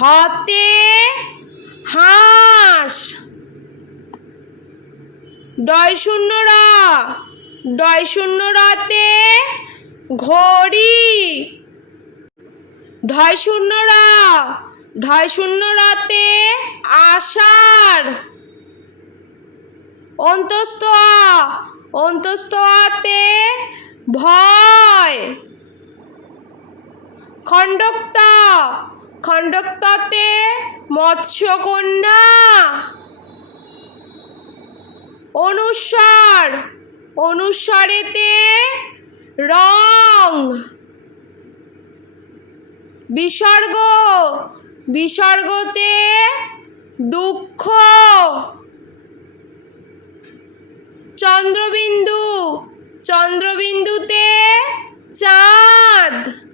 হতে হাঁস। ডয় শূন্য রাতে ঘড়ি। ঢয় শূন্য রাতে আষাঢ়। অন্তস্থ আতে ভয়। খণ্ডক্তাতে মৎস্যকন্যা। অনুস্বারেতে রং। বিসর্গতে দুঃখ। চন্দ্রবিন্দুতে চাঁদ।